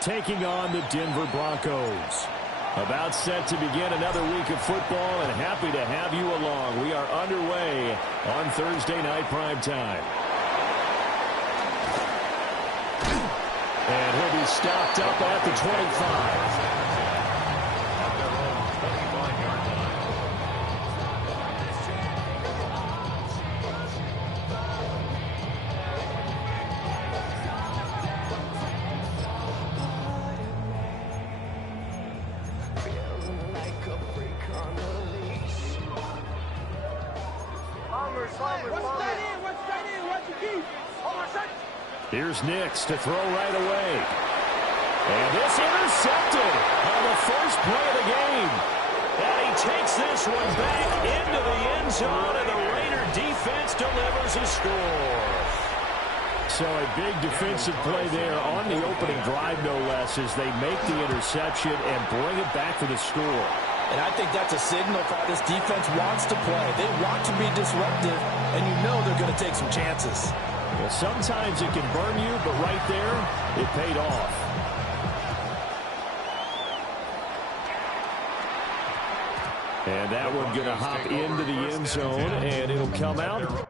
taking on the Denver Broncos. About set to begin another week of football, and happy to have you along. We are underway on Thursday night primetime. And he'll be stopped up at the 25. Here's Nix to throw right away. And this intercepted on the first play of the game. And he takes this one back into the end zone, and the Raider defense delivers a score. So a big defensive play there on the opening drive, no less, as they make the interception and bring it back for the score. And I think that's a signal for how this defense wants to play. They want to be disruptive, and you know they're going to take some chances. Well, sometimes it can burn you, but right there, it paid off. And that one going to hop into the end zone, and it'll come out.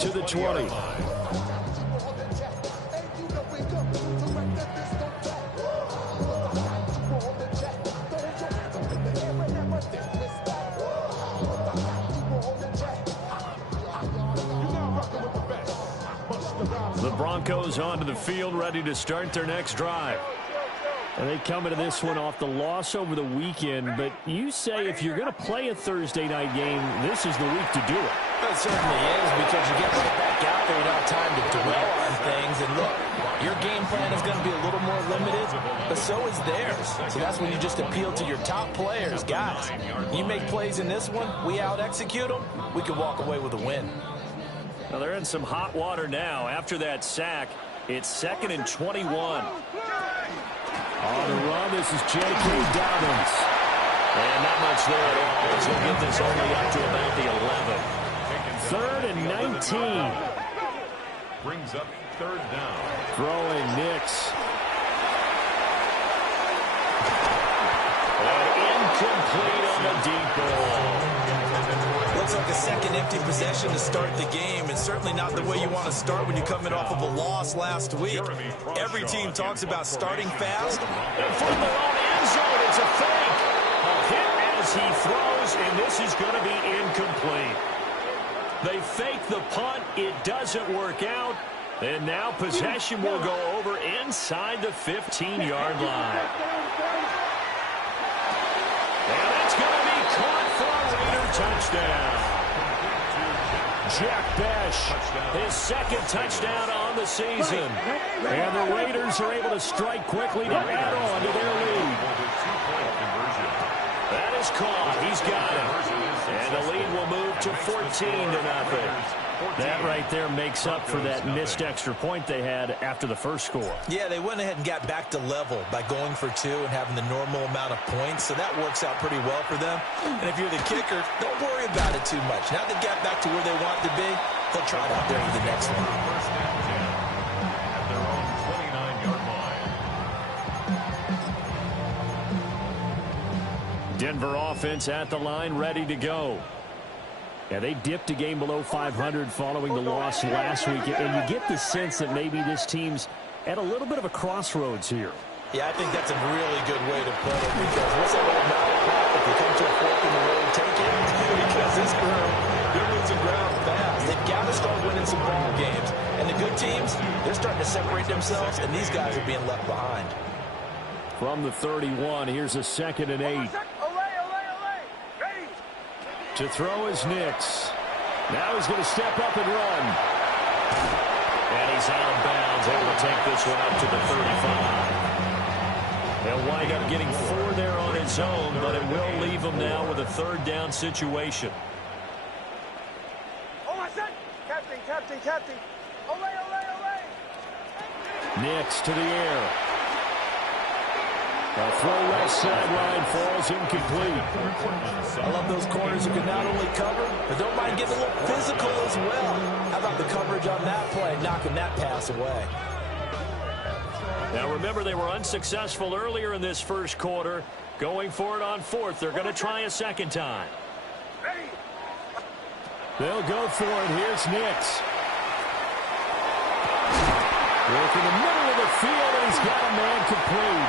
To the 20. The Broncos onto the field, ready to start their next drive. And they come into this one off the loss over the weekend, but you say if you're going to play a Thursday night game, this is the week to do it. It certainly is, because you get right back out there without time to dwell on things. And look, your game plan is going to be a little more limited, but so is theirs. So that's when you just appeal to your top players. Guys, you make plays in this one, we out-execute them, we can walk away with a win. Now they're in some hot water now. After that sack, it's 2nd and 21. On the run, this is J.K. Dobbins. And not much there at all, so he'll get this only up to about the 11. 3rd and 19. Brings up 3rd down. Throwing Nix. And incomplete on the deep ball. Looks like a second empty possession to start the game, and certainly not the way you want to start when you're coming off of a loss last week. Every team talks about starting fast. And from their own end zone, it's a fake. A hit as he throws, and this is going to be incomplete. They fake the punt. It doesn't work out. And now possession will go over inside the 15-yard line. And it's going to be caught for a Raider touchdown. Jack Bech, his 2nd touchdown on the season. And the Raiders are able to strike quickly to add on to their lead. That is caught. He's got it. And the lead will move to 14-0. That right there makes up for that missed extra point they had after the first score. Yeah, they went ahead and got back to level by going for 2 and having the normal amount of points, so that works out pretty well for them. And if you're the kicker, don't worry about it too much. Now they got back to where they want to be, they'll try it out there for the next one. At their own 29-yard line. Denver offense at the line, ready to go. Yeah, they dipped a game below 500 following the loss last week, and you get the sense that maybe this team's at a little bit of a crossroads here. Yeah, I think that's a really good way to put it, because what's that old mouth? If you come to a fork in the road, take it. Because this group, they're losing ground fast. They've got to start winning some ball games. And the good teams, they're starting to separate themselves, and these guys are being left behind. From the 31, here's a 2nd and 8. To throw is Nix. Now he's going to step up and run. And he's out of bounds, able to take this one up to the 35. He'll wind up getting 4 there on his own, but it will leave him now with a 3rd down situation. Captain. Nix to the air. A throw left sideline falls incomplete. I love those corners who can not only cover, but don't mind getting a little physical as well. How about the coverage on that play, knocking that pass away? Now remember, they were unsuccessful earlier in this first quarter. Going for it on 4th. They're going to try a 2nd time. They'll go for it. Here's Nix. Work in the middle of the field, and he's got a man complete.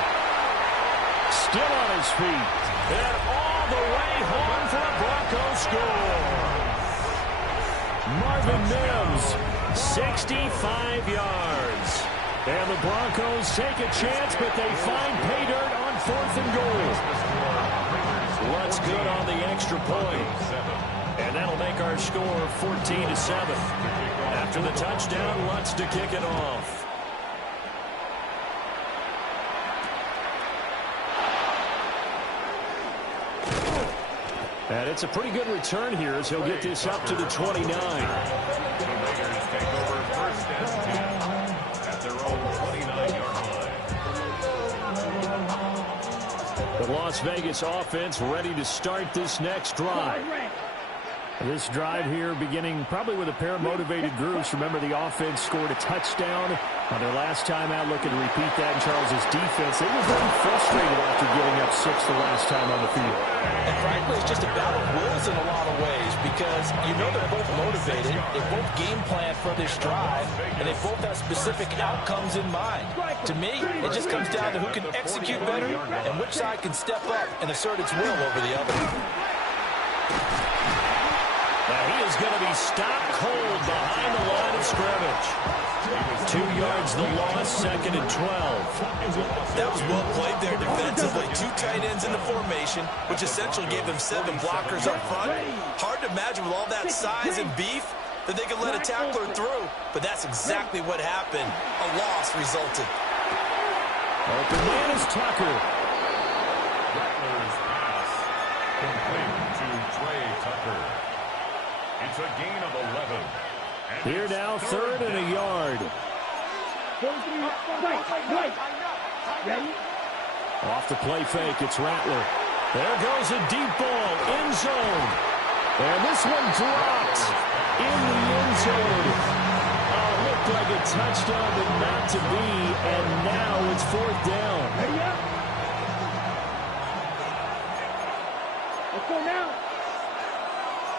Still on his feet. And all the way home for a Broncos score. Marvin Mims, 65 yards. And the Broncos take a chance, but they find pay dirt on 4th and goal. Lutz good on the extra point. And that'll make our score 14-7. After the touchdown, Lutz to kick it off. And it's a pretty good return here as he'll get this up to the 29. The Raiders take over 1st and 10 at their own 29-yard line. The Las Vegas offense ready to start this next drive. This drive here beginning probably with a pair of motivated groups. Remember, the offense scored a touchdown on their last time out. Looking to repeat that in Charles's defense. They were very frustrated after giving up 6 the last time on the field. And frankly, it's just a battle of wills in a lot of ways, because you know they're both motivated. They both game plan for this drive, and they both have specific outcomes in mind. To me, it just comes down to who can execute better and which side can step up and assert its will over the other. Now he is going to be stopped cold behind the line of scrimmage. 2 yards the loss, 2nd and 12. That was well played there defensively. 2 tight ends in the formation, which essentially gave them 7 blockers up front. Hard to imagine with all that size and beef that they could let a tackler through, but that's exactly what happened. A loss resulted. Open man is Tucker. Rattler's pass complete to Trey Tucker. It's a gain of 11. And Here now, 3rd and a yard. Off the play fake, it's Rattler. There goes a deep ball, end zone. And this one dropped in the end zone. Oh, looked like a touchdown, but not to be. And now it's 4th down. Let's go now.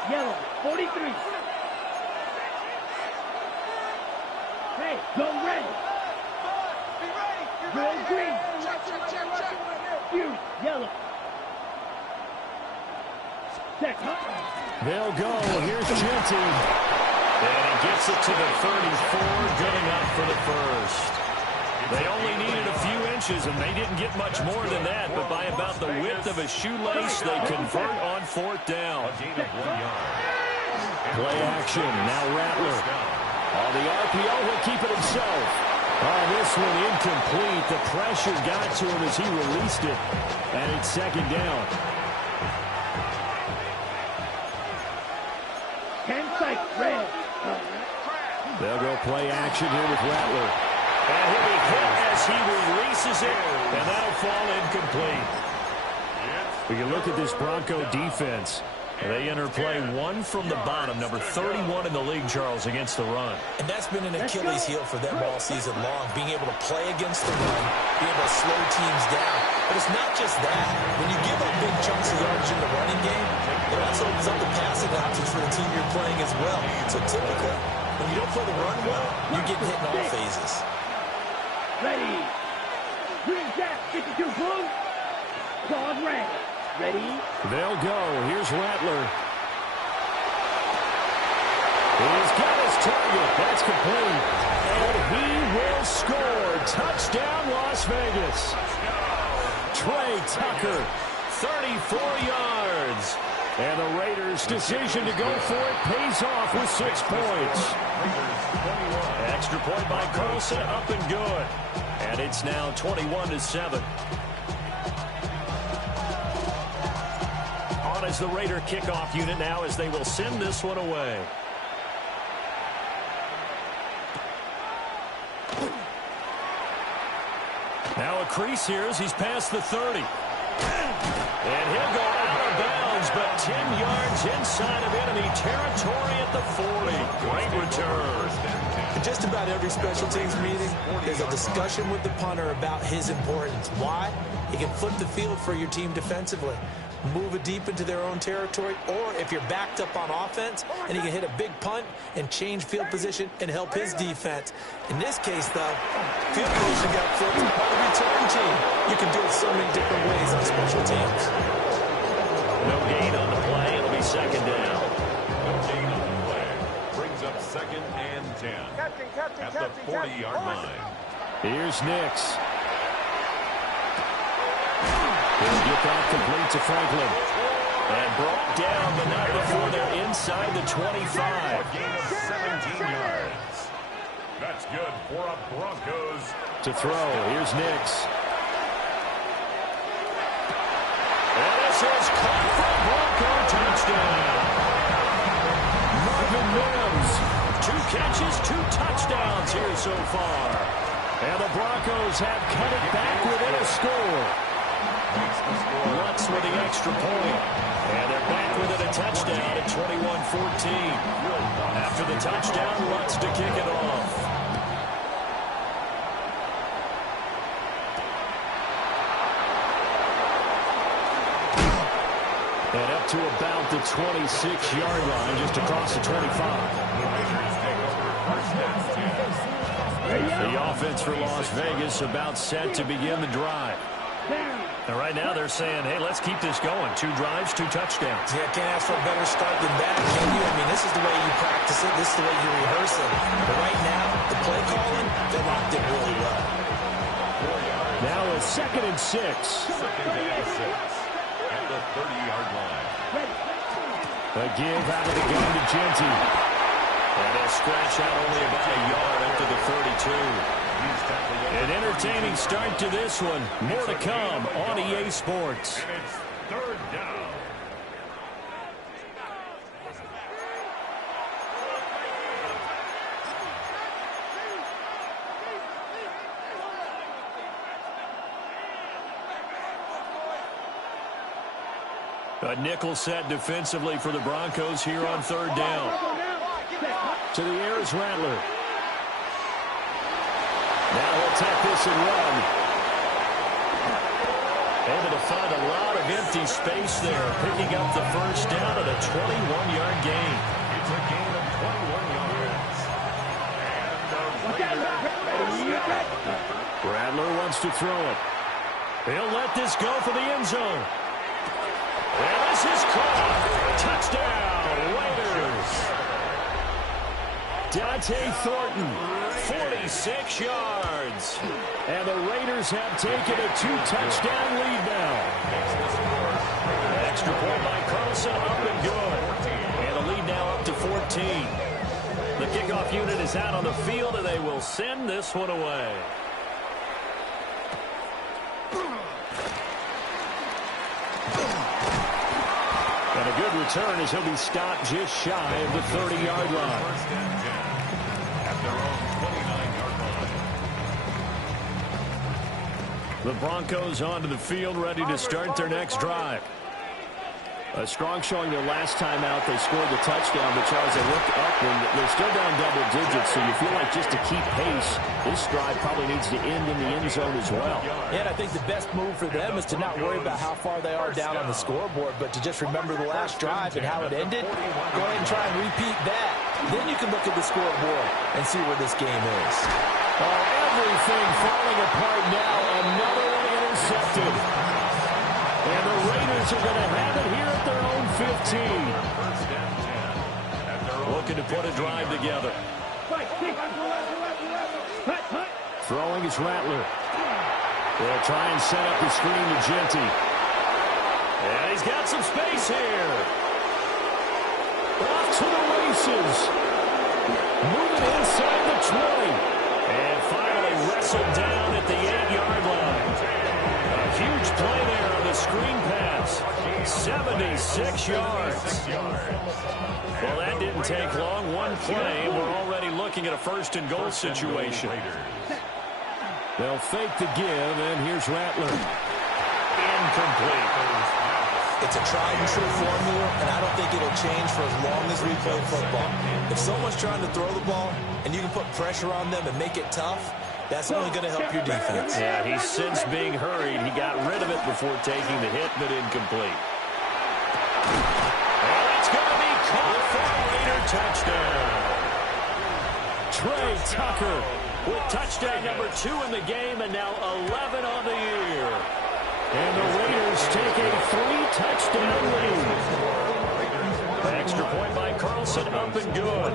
Yellow, 43. Hey, go red. Go green. You, yellow. Check. They'll go. Here's Genty. And he gets it to the 34. Good enough for the first. They only needed a few inches, and they didn't get much more than that. But by about the width of a shoelace, they convert on 4th down. a gain of 1 yard. Play action. Now Rattler. On the RPO, he'll keep it himself. Oh, this one incomplete. The pressure got to him as he released it. And it's 2nd down. 10 seconds, red. They'll go play action here with Rattler. And he'll be hit as he releases it. And that'll fall incomplete. We can look at this Bronco defense. They enter play 1 from the bottom, number 31 in the league, Charles, against the run. And that's been an Achilles heel for them all season long, being able to play against the run, being able to slow teams down. But it's not just that. When you give up big chunks of yardage in the running game, it also opens up the passing options for the team you're playing as well. So typically, when you don't play the run well, you get hit in all phases. Ready. Green Jack, 52 blue. Claude red. Ready. They'll go. Here's Rattler. He's got his target. That's complete. And he will score. Touchdown, Las Vegas. Trey Tucker, 34 yards. And the Raiders' decision to go for it pays off with 6 points. Extra point by Carlson, up and good. And it's now 21-7. On is the Raider kickoff unit now as they will send this one away. Now a crease here as he's past the 30. And he'll go out of bounds, but 10 yards inside of enemy territory at the 40. Great return. In just about every special teams meeting, there's a discussion with the punter about his importance. Why? He can flip the field for your team defensively, move it deep into their own territory, or if you're backed up on offense, and he can hit a big punt and change field position and help his defense. In this case, though, field position got flipped by the return team. You can do it so many different ways on special teams. No gain on the play. It'll be second down. No gain on the play. Brings up 2nd and 10. At the 40-yard line. Here's Nix. He'll get that complete to Franklin. And brought down, but not before they're inside the 25. A gain of 17 yards. That's good for a Broncos. To throw, here's Nix. And this is caught for a Bronco touchdown. Marvin Mims, 2 catches, 2 touchdowns here so far. And the Broncos have cut it back within a score. Lutz with the extra point. And they're back within a touchdown at 21-14. After the touchdown, Lutz to kick it off. And up to about the 26-yard line, just across the 25. The offense for Las Vegas about set to begin the drive. And right now they're saying, hey, let's keep this going. 2 drives, 2 touchdowns. Yeah, can't ask for a better start than that, can you? I mean, this is the way you practice it. This is the way you rehearse it. But right now, the play calling, they're locked in really well. Now a 2nd and 6. 2nd and 6 at the 30-yard line. A give out of the gun to Genty. And they'll scratch out only about a yard up to the 32. An entertaining start to this one. More to come on EA Sports. And it's 3rd down. A nickel set defensively for the Broncos here on 3rd down. To the air is Rattler. Now he'll take this and run. Able to find a lot of empty space there, picking up the 1st down at a 21-yard gain. It's a gain of 21 yards. Rattler wants to throw it. He'll let this go for the end zone. And this is caught. Touchdown, Raiders. Dante Thornton, 46 yards. And the Raiders have taken a 2-touchdown lead now. Extra point by Carlson, up and good. And the lead now up to 14. The kickoff unit is out on the field, and they will send this one away. And a good return as he'll be stopped just shy of the 30-yard line. 1st and 10 at their own 29-yard line. The Broncos onto the field, ready to start their next drive. A strong showing their last time out. They scored the touchdown, but Charles, they look up and they're still down double digits, so you feel like just to keep pace, this drive probably needs to end in the end zone as well. Yeah, and I think the best move for them is to not worry about how far they are down on the scoreboard, but to just remember the last drive and how it ended. Go ahead and try and repeat that. Then you can look at the scoreboard and see where this game is. Oh, everything falling apart now. Another one intercepted. And the Raiders are going to have it here at their own 15. Looking to put a drive together. Throwing is Rattler. They'll try and set up the screen to Genty. And he's got some space here. Off to the races. Moving inside the 20. And finally wrestled down at the 8-yard line. A huge play there on the screen pass. 76 yards. Well, that didn't take long. One play. We're already looking at a first and goal situation. They'll fake the give, and here's Rattler. Incomplete. It's a tried-and-true formula, and I don't think it'll change for as long as we play football. If someone's trying to throw the ball, and you can put pressure on them and make it tough, that's only going to help your defense. Yeah, he's since being hurried. He got rid of it before taking the hit, but incomplete. And it's going to be caught for a Raider touchdown. Trey Tucker with touchdown number 2 in the game, and now 11 on the year. And the Raiders take a 3-touchdown lead. Extra point by Carlson, up and good.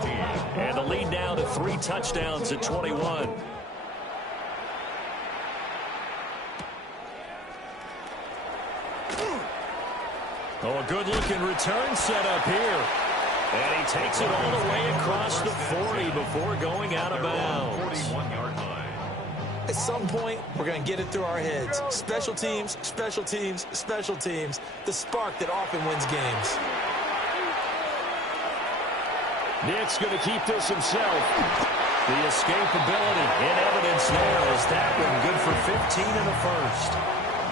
And the lead now to 3 touchdowns at 21. Oh, a good-looking return set up here. And he takes it all the way across the 40 before going out of bounds. 41-yard line. At some point, we're going to get it through our heads. Special teams, special teams, special teams. The spark that often wins games. Nick's going to keep this himself. The escapability in evidence there as that one good for 15 in the first.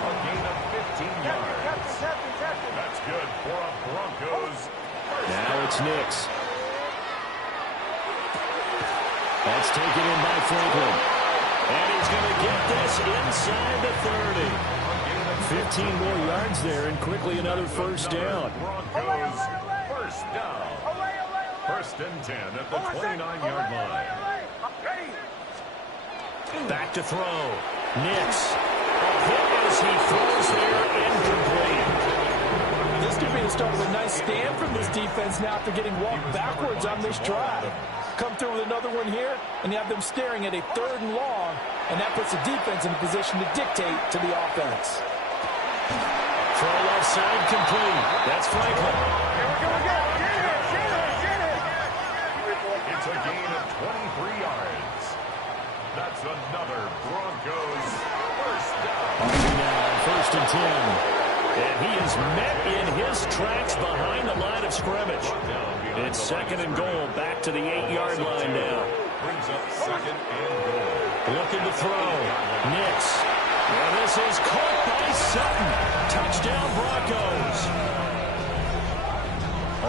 A gain of 15 yards. That's good for a Broncos. Now it's Nix. That's taken in by Franklin. And he's going to get this inside the 30. 15 more yards there, and quickly another first down. Broncos first down. First and 10 at the 29-yard line. Back to throw. Nix. A hit as he throws there, incomplete. This could be the start of a nice stand from this defense now after getting walked backwards on this drive. Come through with another one here, and you have them staring at a 3rd and long, and that puts the defense in a position to dictate to the offense. Throw left side complete. That's Franklin. It's a gain of 23 yards. That's another Broncos first down. Now, first and 10. And he is met in his tracks behind the line of scrimmage. It's second and goal, back to the 8-yard line now. Brings up second and goal. Looking to throw. Nix. And this is caught by Sutton. Touchdown Broncos.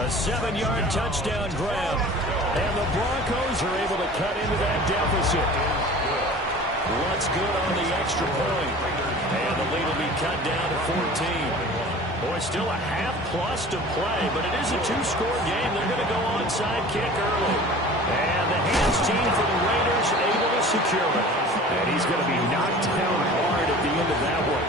A 7-yard touchdown grab. And the Broncos are able to cut into that deficit. What's good on the extra point? And the lead will be cut down to 14. Boy, still a half-plus to play, but it is a 2-score game. They're going to go onside kick early. And the hands team for the Raiders able to secure it. And he's going to be knocked down hard at the end of that one.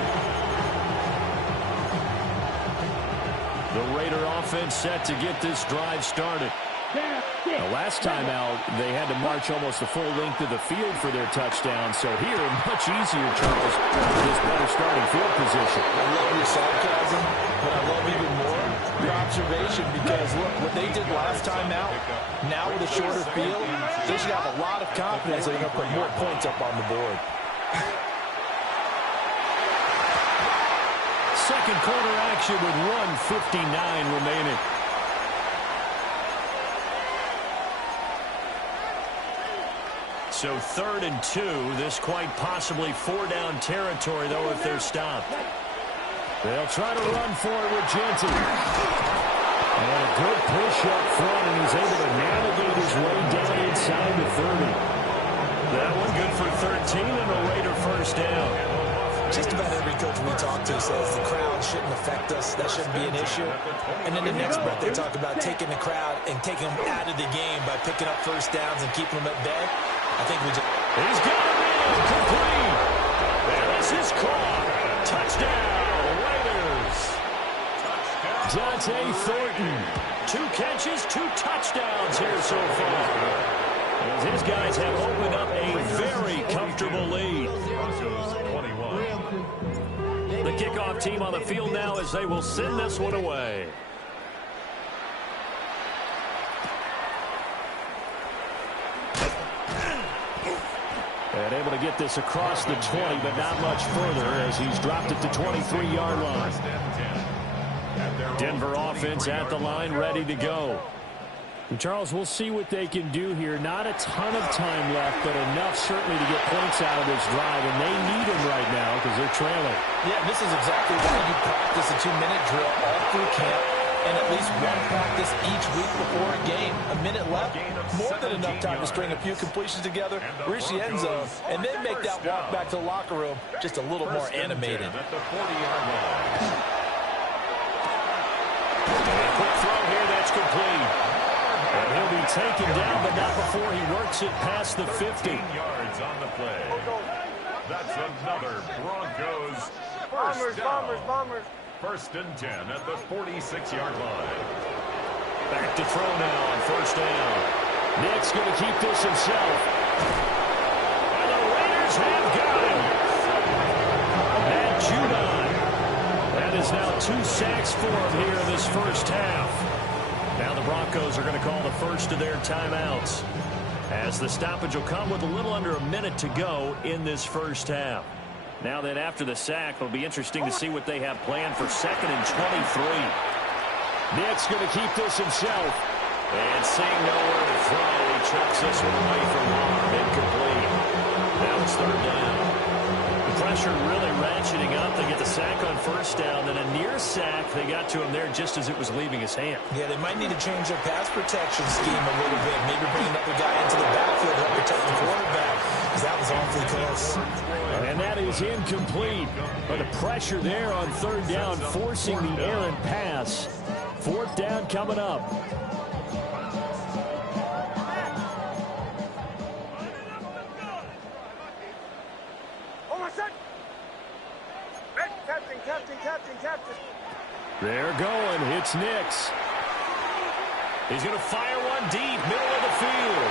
The Raider offense set to get this drive started. The last time out, they had to march almost the full length of the field for their touchdown. So here, much easier, Charles, this better starting field position. I love your sarcasm, but I love even more your observation because, look, what they did last time out, now with a shorter field, they should have a lot of confidence they're going to put more points up on the board. Second quarter action with 1:59 remaining. So 3rd and 2. This quite possibly 4-down territory, though, if they're stopped. They'll try to run for it with Genty. And a good push up front, and he's able to navigate his way down inside the 30. That one good for 13 and a Raider first down. Just about every coach we talk to says the crowd shouldn't affect us. That shouldn't be an issue. And then the next breath, they talk about taking the crowd and taking them out of the game by picking up first downs and keeping them at bay. I think we just... He's got it in, complete. There is his call. Touchdown, Raiders. Dante Thornton. 2 catches, 2 touchdowns here so far. As his guys have opened up a very comfortable lead. The kickoff team on the field now as they will send this one away. And able to get this across the 20, but not much further as he's dropped it to 23-yard line. Denver offense at the line, ready to go. And Charles, we'll see what they can do here. Not a ton of time left, but enough certainly to get points out of this drive, and they need them right now because they're trailing. Yeah, this is exactly why you practice a 2-minute drill all through camp and at least one practice each week before a game. A minute left, more than enough time to string a few completions together, reach the end zone, and then make that walk back to the locker room just a little more animated. At the 40-yard line. A quick throw here, that's complete. And he'll be taken down, but not before he works it past the 50. 15 yards on the play. That's another Broncos first down. Bombers. First and 10 at the 46-yard line. Back to throw now on first down. Nick's going to keep this himself. And the Raiders have got him. Matt Judon. That is now 2 sacks for him here in this first half. Now the Broncos are going to call the first of their timeouts, as the stoppage will come with a little under a minute to go in this first half. Now then, after the sack, it'll be interesting to see what they have planned for 2nd and 23. Nick's going to keep this himself. And seeing nowhere to throw, he chucks this one away for long. Incomplete. Now it's 3rd down. The pressure really ratcheting up. They get the sack on first down, then a near sack. They got to him there just as it was leaving his hand. Yeah, they might need to change their pass protection scheme a little bit. Maybe bring another guy into the backfield to help protect the quarterback, because that was awfully close. And that is incomplete. But the pressure there on 3rd down, forcing the errant pass. 4th down coming up. Captain. They're going. It's Nix. He's going to fire one deep, middle of the field.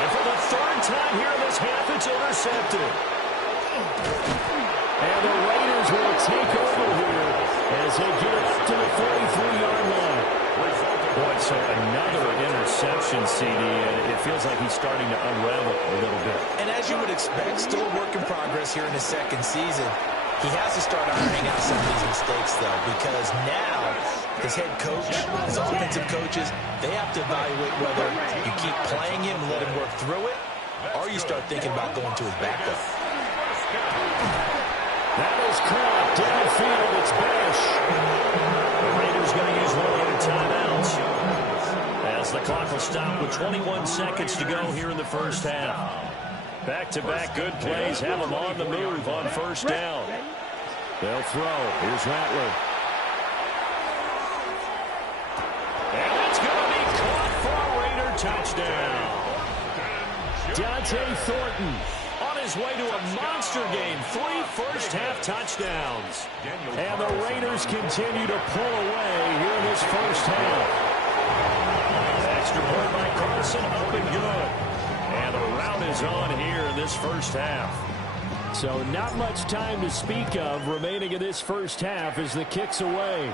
And for the 3rd time here in this half, it's intercepted. And the Raiders will take over here as they get it to the 43-yard line. Boy, so another interception, CD, and it feels like he's starting to unravel a little bit. And as you would expect, still a work in progress here in his 2nd season. He has to start ironing out some of these mistakes, though, because now his head coach, his offensive coaches, they have to evaluate whether you keep playing him and let him work through it, or you start thinking about going to his backup. That is caught downfield. It's Bash. The Raiders going to use one of their timeouts as the clock will stop with 21 seconds to go here in the first half. Back-to-back good plays have them on the move on first down. They'll throw. Here's Rattler. And it's going to be caught for a Raider touchdown. Dante Thornton on his way to a monster game. 3 first-half touchdowns. And the Raiders continue to pull away here in this first half. Extra point by Carson, up and good. And the rout is on here in this first half. So not much time to speak of remaining in this first half as the kick's away.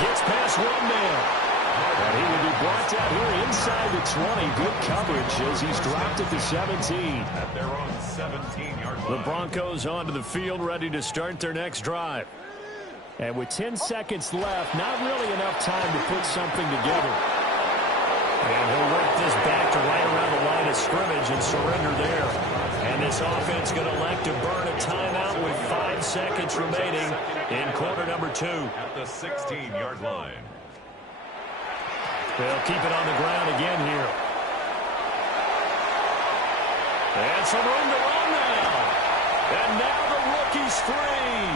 Gets past one man. And he will be brought down here inside the 20. Good coverage as he's dropped at the 17. At their own 17-yard line. The Broncos onto the field, ready to start their next drive. And with 10 seconds left, not really enough time to put something together. And he'll work this back to right around the line of scrimmage and surrender there. And this offense going to elect to burn a timeout with 5 seconds remaining in quarter number 2. At the 16-yard line. They'll keep it on the ground again here. And some room to run now. And now the rookie's free.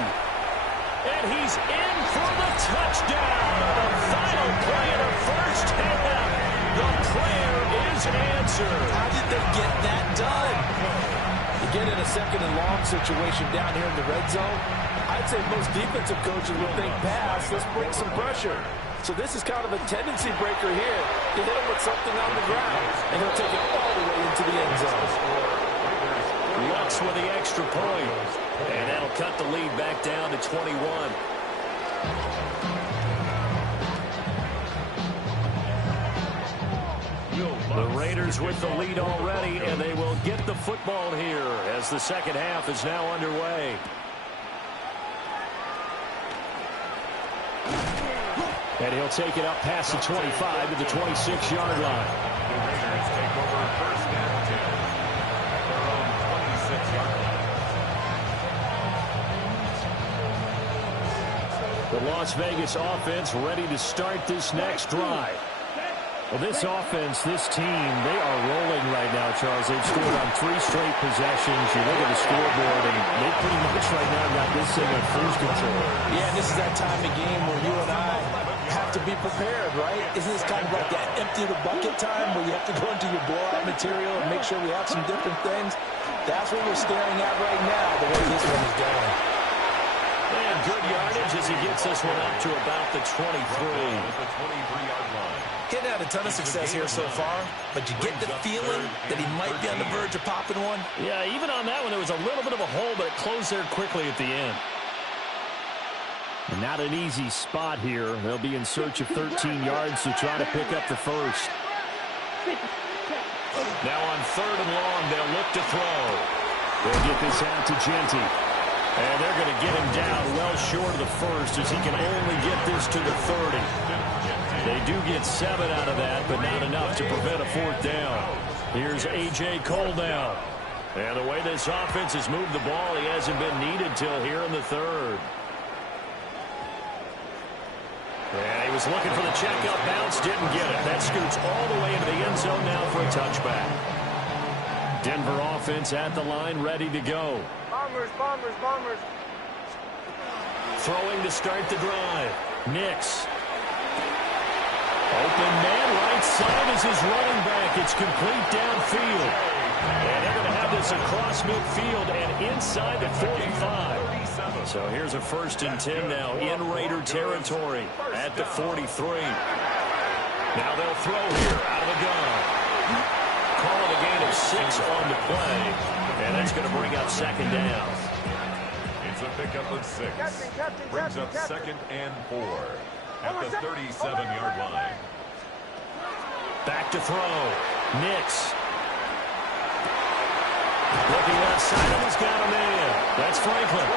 And he's in for the touchdown. The final play of the first half. The prayer is answered. How did they get that done? You get in a second and long situation down here in the red zone. I'd say most defensive coaches would think pass. Let's bring some pressure. So this is kind of a tendency breaker here. You hit him with something on the ground, and he'll take it all the way into the end zone. Lux with the extra point. And that'll cut the lead back down to 21. The Raiders with the lead already, and they will get the football here as the second half is now underway. And he'll take it up past the 25 to the 26-yard line. The Raiders take over first and 10 at their own 26-yard line. The Las Vegas offense ready to start this next drive. Well, this offense, this team, they are rolling right now, Charles. They've scored on 3 straight possessions. You look at the scoreboard, and they pretty much right now got this thing in cruise control. Yeah, and this is that time of game where you and I have to be prepared, right? Isn't this kind of like that empty the bucket time where you have to go into your blowout material and make sure we have some different things? That's what we're staring at right now, the way this one is going. And good yardage as he gets this one up to about the 23. At the 23-yard line. He's had a ton of success here so far, but you get the feeling that he might be on the verge of popping one. Yeah, even on that one, there was a little bit of a hole, but it closed there quickly at the end. And not an easy spot here. They'll be in search of 13 yards to try to pick up the first. Now on 3rd and long, they'll look to throw. They'll get this out to Genty. And they're going to get him down well short of the first as he can only get this to the 30. They do get 7 out of that, but not enough to prevent a 4th down. Here's A.J. Cole now. And the way this offense has moved the ball, he hasn't been needed till here in the 3rd. And he was looking for the checkup bounce, didn't get it. That scoots all the way into the end zone now for a touchback. Denver offense at the line, ready to go. Bombers, bombers, bombers. Throwing to start the drive. Nix. Open man, right side is his running back. It's complete downfield. And they're going to have this across midfield and inside the 45. So here's a 1st and 10 now in Raider territory at the 43. Now they'll throw here out of the gun. Call it a gain of 6 on the play. And that's going to bring up 2nd down. It's a pickup of 6. Brings up 2nd and 4 at the 37-yard line. Back to throw. Nix. Looking outside him, he's got a man. That's Franklin.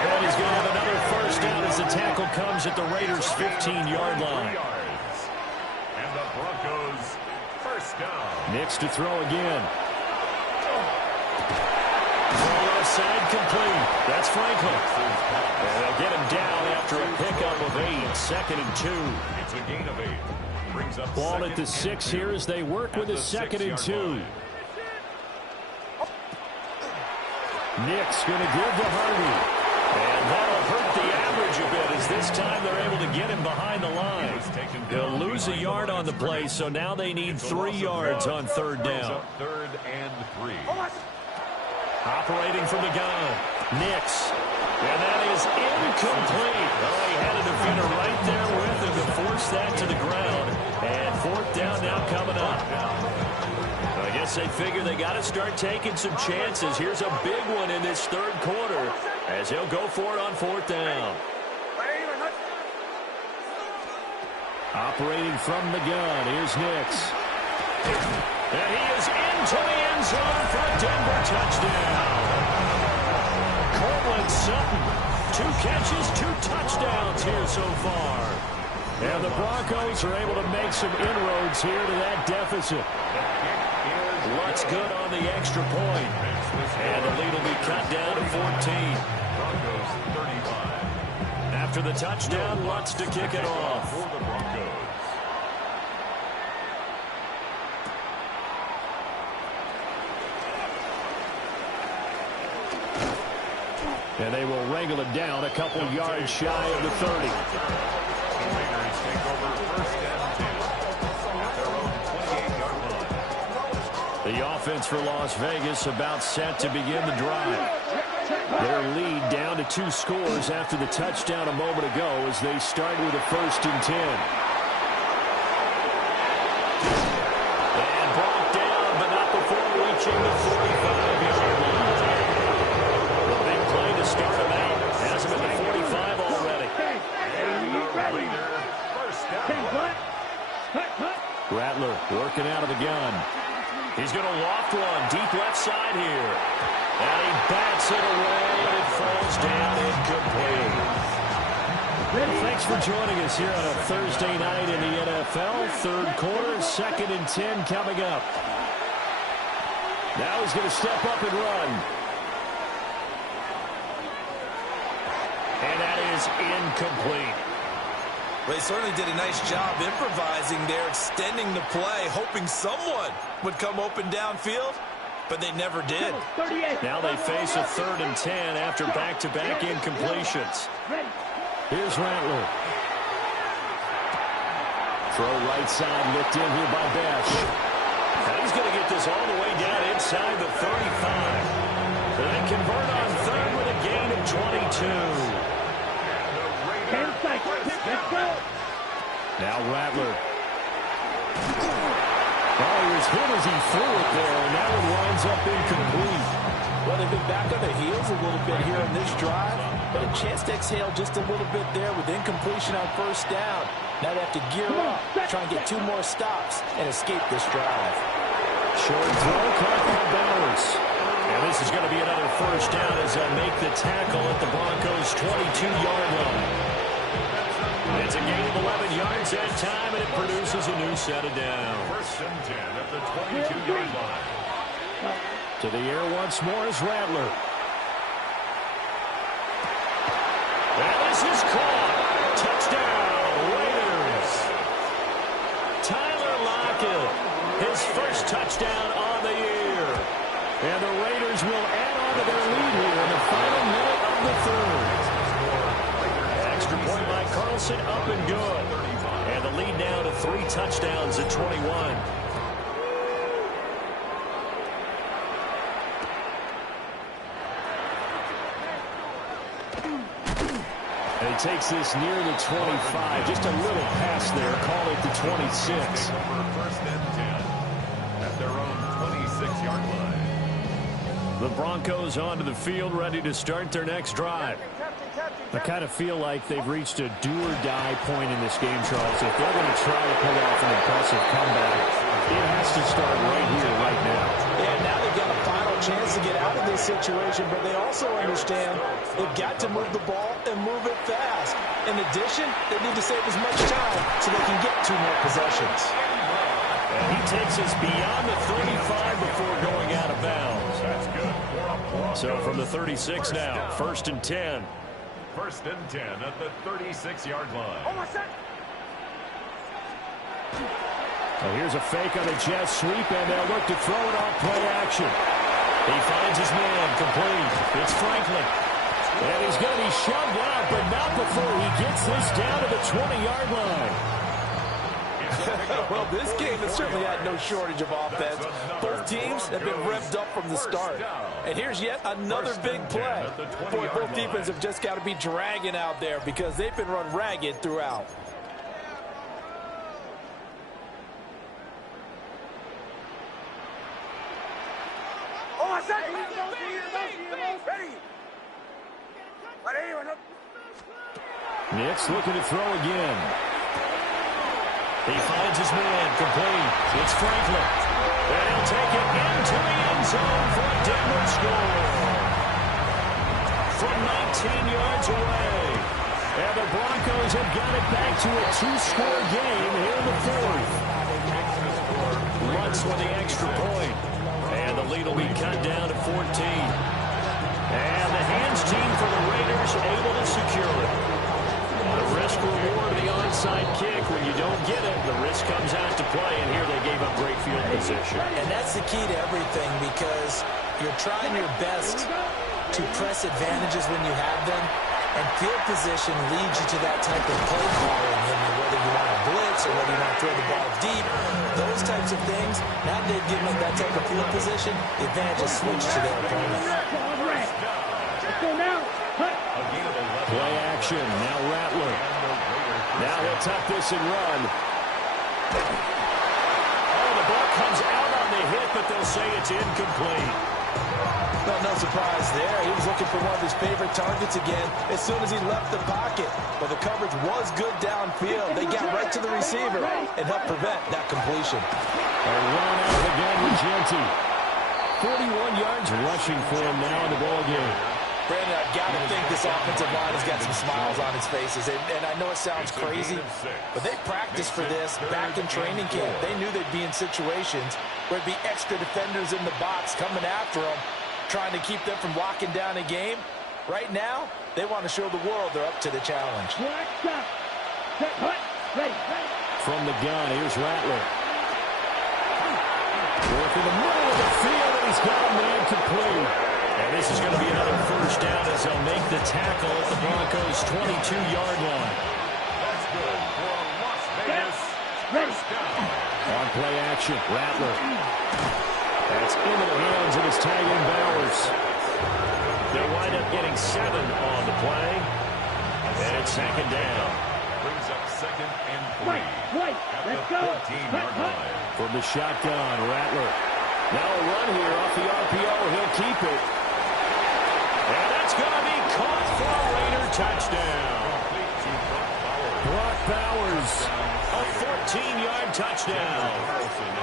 And he's going to have another 1st down as the tackle comes at the Raiders' 15-yard line. And the Broncos 1st down. Nix to throw again. Throw left side complete. That's Franklin. And they'll get him down after a pickup of 8. 2nd and 2. It's a gain of 8. Brings up Ball at the 6 here as they work with a 2nd and 2. Nix going to give to Harvey. And that'll hurt the average a bit as this time they're able to get him behind the line. They'll lose a yard on the play, so now they need 3 yards on 3rd down. 3rd and 3. Operating from the gun. Nix. And that is incomplete. Oh, he had a defender right there with him to force that to the ground. And 4th down now coming up. I guess they figure they got to start taking some chances. Here's a big one in this 3rd quarter as he'll go for it on 4th down. Operating from the gun. Here's Nix. And he is into the end zone for a Denver touchdown. Courtland Sutton, 2 catches, 2 touchdowns here so far. And the Broncos are able to make some inroads here to that deficit. The kick is Lutz good on the extra point. And the lead will be cut down to 14. Broncos 35. After the touchdown, Lutz to kick it off. For the Broncos. And they will wrangle it down a couple yards shy of the 30. The Raiders take over first and 10 at their own 28-yard line. The offense for Las Vegas about set to begin the drive. Their lead down to 2 scores after the touchdown a moment ago as they start with a first and 10. And brought down, but not before reaching the 45-yard line. The big play to start him out. Has him at the 45 already. Rattler working out of the gun. He's going to loft one deep left side here. And he bats it away, and it falls down incomplete. Thanks for joining us here on a Thursday night in the NFL. Third quarter, second and 10 coming up. Now he's going to step up and run. And that is incomplete. Well, they certainly did a nice job improvising there, extending the play, hoping someone would come open downfield, but they never did. Now they face a third and 10 after back-to-back incompletions. Here's Rattler. Throw right side, looked in here by Bech. And he's going to get this all the way down inside the 35. And then convert on third with a gain of 22. Now Rattler. Oh, he was hit as he threw it there, and that one winds up incomplete. Well, they've been back on the heels a little bit here in this drive, but a chance to exhale just a little bit there with incompletion on first down. Now they have to gear up, try and get 2 more stops, and escape this drive. Short throw, caught by Bowers. And this is going to be another first down as they make the tackle at the Broncos' 22-yard line. It's a gain of 11 yards that time, and it produces a new set of downs. First and 10 at the 22-yard line. To the air once more is Rattler. And this is caught. Touchdown, Raiders. Tyler Lockett, his first touchdown on the year. And the Raiders will add on to their lead here in the final minute of the third. Extra point by Carlson, up and good. And the lead now to 3 touchdowns at 21. And he takes this near the 25. Just a little pass there. Call it the 26. First and 10 at their own 26-yard line. The Broncos onto the field, ready to start their next drive. I kind of feel like they've reached a do-or-die point in this game, Charles. If they're going to try to pull off an impressive comeback, it has to start right here, right now. And now they've got a final chance to get out of this situation, but they also understand they've got to move the ball and move it fast. In addition, they need to save as much time so they can get 2 more possessions. And he takes us beyond the 35 before going out of bounds. That's good. So from the 36 now, first and 10. First and 10 at the 36-yard line. Well, here's a fake on the jet sweep, and they'll look to throw it off play action. He finds his man, complete. It's Franklin. And he's going to be shoved out, but not before he gets this down to the 20-yard line. Well, this game has certainly had no shortage of offense. Both teams have been revved up from the start. And here's yet another big play. Boy, both defenses have just got to be dragging out there because they've been run ragged throughout. Nix looking to throw again. He finds his man, complete. It's Franklin. And he'll take it into the end zone for a Denver score. From 19 yards away. And the Broncos have got it back to a 2-score game here in the fourth. Lutz with the extra point. lead will be cut down to 14. And the hands team for the Raiders able to secure it. The risk reward of the onside kick. When you don't get it, the risk comes out to play, and here they gave up great field position. And that's the key to everything, because you're trying your best to press advantages when you have them, and field position leads you to that type of play calling. And whether you want to blitz or whether you want to throw the ball deep, those types of things, now they've given up that type of field position, the advantage is switched to their opponent. Play action, now Rattler. Now he'll tuck this and run. Oh, the ball comes out on the hit, but they'll say it's incomplete. Well, no surprise there. He was looking for one of his favorite targets again as soon as he left the pocket. But the coverage was good downfield. They got right to the receiver and helped prevent that completion. A run out again with Genty. 41 yards rushing for him now in the ballgame. Brandon, I've got to think this offensive line has got some smiles on its faces. And I know it sounds crazy, but they practiced for this back in training camp. They knew they'd be in situations where there'd be extra defenders in the box coming after them, trying to keep them from locking down a game. Right now, they want to show the world they're up to the challenge. From the gun, here's Rattler. Work in the middle of the field, and he's got a man complete. And this is going to be another first down as they'll make the tackle at the Broncos' 22-yard line. That's good for Las Vegas. First down. On play action, Rattler. That's into the hands of his tight end Bowers. They'll wind up getting 7 on the play. And it's second down. Brings up second and 3. At the 14-yard line. From the shotgun, Rattler. Now a run here off the RPO. He'll keep it. And that's going to be caught for a Raider touchdown. Brock Bowers, a 14-yard touchdown.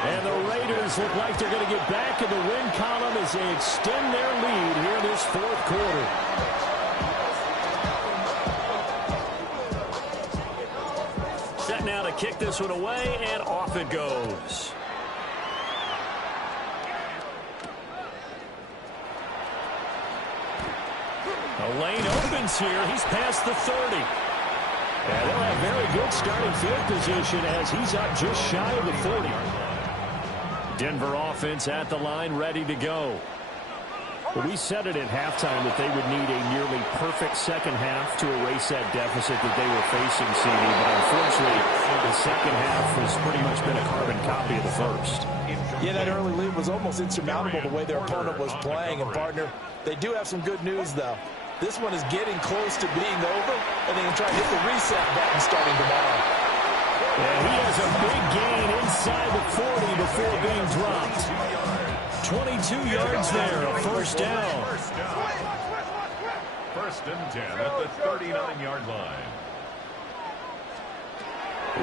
And the Raiders look like they're going to get back in the win column as they extend their lead here in this fourth quarter. Set now to kick this one away, and off it goes. A lane opens here. He's past the 30. And they'll have very good starting field position as he's up just shy of the 40. Denver offense at the line, ready to go. Well, we said it at halftime that they would need a nearly perfect second half to erase that deficit that they were facing, CD. But unfortunately, the second half has pretty much been a carbon copy of the first. Yeah, that early lead was almost insurmountable the way their opponent was playing. And, partner, they do have some good news, though. This one is getting close to being over, and they can try to hit the reset button starting tomorrow. And he has a big gain inside the 40 before being dropped. 22 yards there, a first down. First and 10 at the 39-yard line.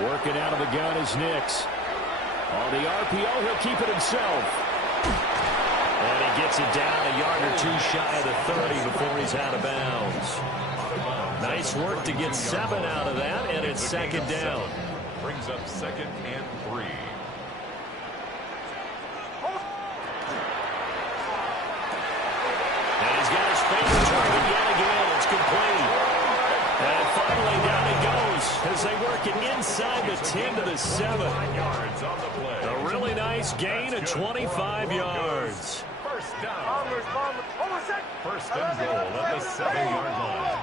Working out of the gun is Nix. On the RPO, he'll keep it himself. And he gets it down a yard or two shy of the 30 before he's out of bounds. Nice work to get 7 out of that, and it's second down. Brings up second and 3. And he's got his favorite target yet again. It's complete. And finally down he goes as they work it inside the 10 to the 7. Yards on the play. A really nice gain of 25 yards. First down. Bombers, bombers. First and goal at the 7-yard line.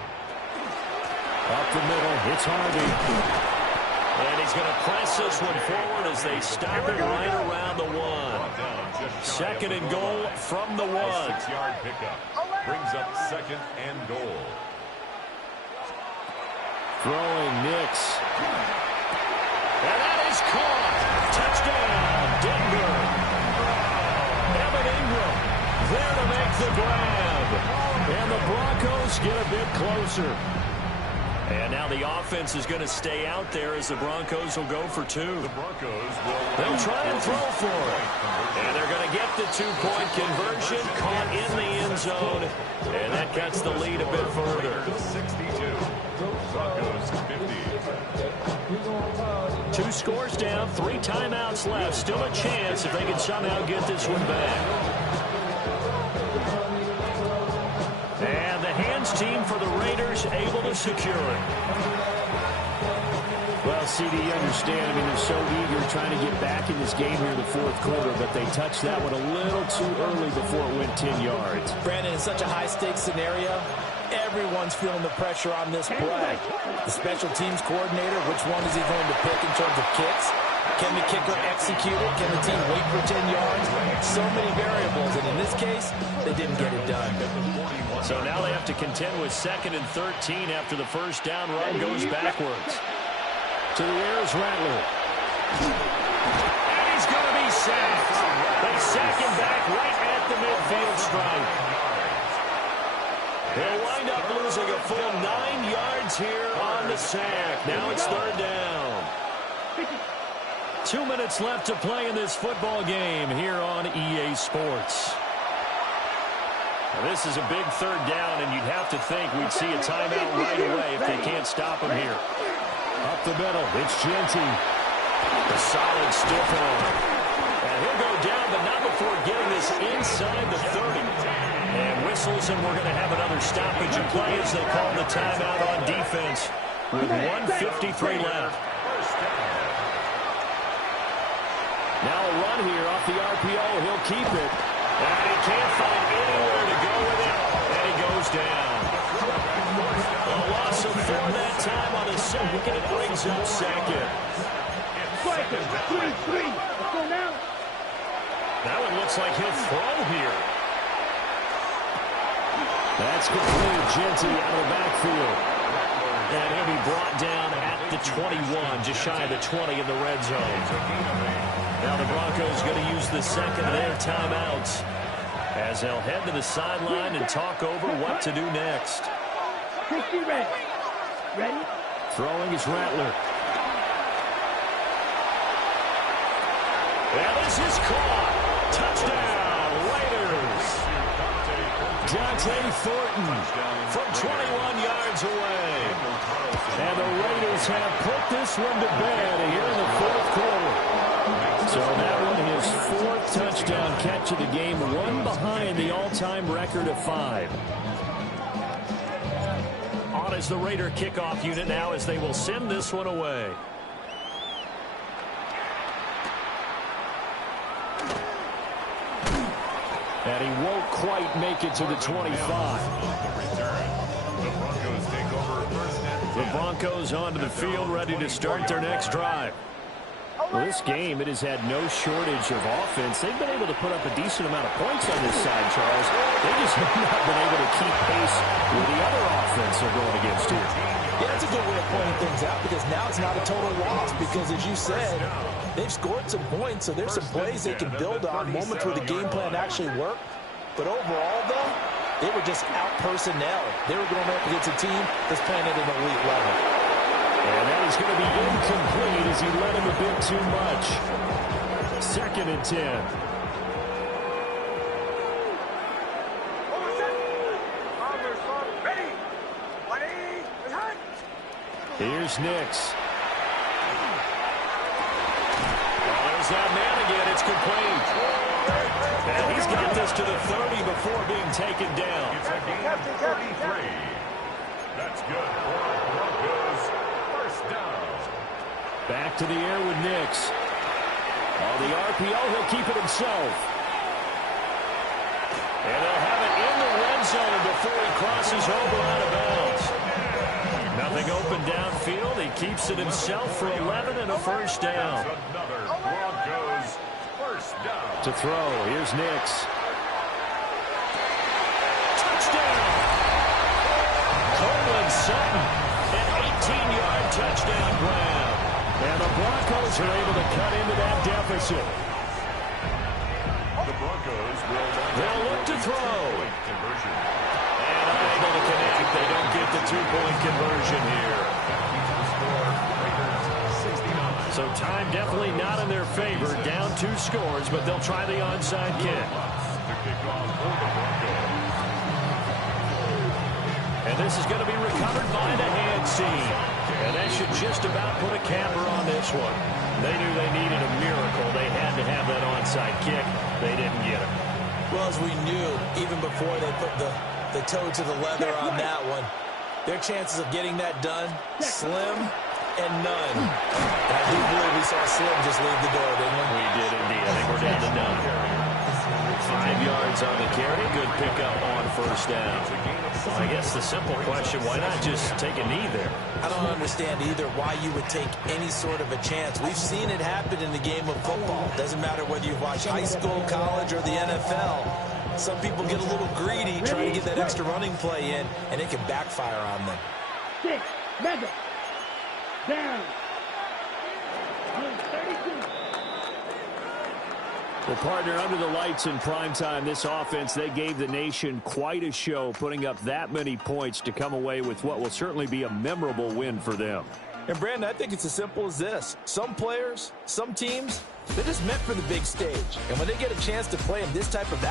Up the middle, it's Harvey. And he's going to press this one forward as they stop it right around the 1. Second and goal from the 1. 6-yard pickup. Brings up second and goal. Throwing Nix. And that is caught. Touchdown, Denver. Evan Ingram there to make the grab. And the Broncos get a bit closer. And now the offense is going to stay out there as the Broncos will go for 2. The Broncos will... They'll try and throw for it. And they're going to get the 2-point conversion, caught in the end zone. And that cuts the lead a bit further. 62. Broncos 50. 2 scores down, 3 timeouts left. Still a chance if they can somehow get this one back. able to secure it. Well, CD, you understand. I mean, they're so eager trying to get back in this game here in the fourth quarter, but they touched that one a little too early before it went 10 yards. Brandon, in such a high-stakes scenario, everyone's feeling the pressure on this play. The special teams coordinator, which one is he going to pick in terms of kicks? Can the kicker execute it? Can the team wait for 10 yards? So many variables, and in this case, they didn't get it done. So now they have to contend with 2nd and 13 after the first down run goes backwards. To the air is Rattler. And he's going to be sacked. They sack him back right at the midfield stripe. They'll wind up losing a full 9 yards here on the sack. Now it's 3rd down. 2 minutes left to play in this football game here on EA Sports. Now this is a big 3rd down, and you'd have to think we'd see a timeout right away if they can't stop him here. Up the middle, it's Genty. The solid stiff arm. And he'll go down, but not before getting this inside the 30. And whistles, and we're going to have another stoppage in play as they call the timeout on defense with 1:53 left. Now a run here off the RPO. He'll keep it. And he can't find anywhere to go with it. And he goes down. A loss of 4 that time on the sack, and it brings up 2nd. That one looks like he'll throw here. That's complete. Genty out of the backfield. And he'll be brought down at the 21, just shy of the 20 in the red zone. Now the Broncos going to use the 2nd of their timeouts as they'll head to the sideline and talk over what to do next. Ready? Throwing is Rattler. And this is caught. Touchdown, Raiders. Dante Thornton from 21 yards away. And the Raiders have put this one to bed here in the 4th quarter. So that one is 4th touchdown catch of the game, one behind the all-time record of 5. On is the Raider kickoff unit now as they will send this one away. And he won't quite make it to the 25. The Broncos onto the field, ready to start their next drive. Well, this game, it has had no shortage of offense. They've been able to put up a decent amount of points on this side, Charles. They just have not been able to keep pace with the other offense they're going against here. Yeah, that's a good way of pointing things out because now it's not a total loss because, as you said, they've scored some points, so there's some plays they can build on, moments where the game plan actually worked. But overall, though, they were just out personnel. They were going up against a team that's playing at an elite level. And that is going to be incomplete as he led him a bit too much. 2nd and 10. Here's Nix. Oh, there's that man again. It's complete. And he's got this to the 30 before being taken down. It's a gain of 33. That's good for Broncos. First down. Back to the air with Nix. On the RPO, he'll keep it himself. And they'll have it in the red zone before he crosses over out of bounds. Nothing open downfield. He keeps it himself for 11 and a first down. Another Broncos first down. To throw, here's Nix. Touchdown! Courtland Sutton, an 18-yard touchdown grab. And the Broncos are able to cut into that deficit. The Broncos will They'll look to throw. conversion. And unable to connect. They don't get the two-point conversion here. So time definitely not in their favor. Down 2 scores, but they'll try the onside kick. To kick off for the Broncos. And this is going to be recovered by the hand team. And that should just about put a capper on this one. They knew they needed a miracle. They had to have that onside kick. They didn't get it. Well, as we knew, even before they put the toe to the leather on that one, Their chances of getting that done, slim and none. And I do believe we saw Slim just leave the door, didn't we? We did indeed. I think we're down to none. 5 yards on the carry. Good pickup on first down. Well, I guess the simple question, why not just take a knee there? I don't understand either why you would take any sort of a chance. We've seen it happen in the game of football. Doesn't matter whether you watch high school, college, or the NFL. Some people get a little greedy trying to get that extra running play in, and it can backfire on them. 6, mega, down, 32. Well, partner, under the lights in primetime, this offense, they gave the nation quite a show, putting up that many points to come away with what will certainly be a memorable win for them. And, Brandon, I think it's as simple as this. Some players, some teams, they're just meant for the big stage. And when they get a chance to play in this type of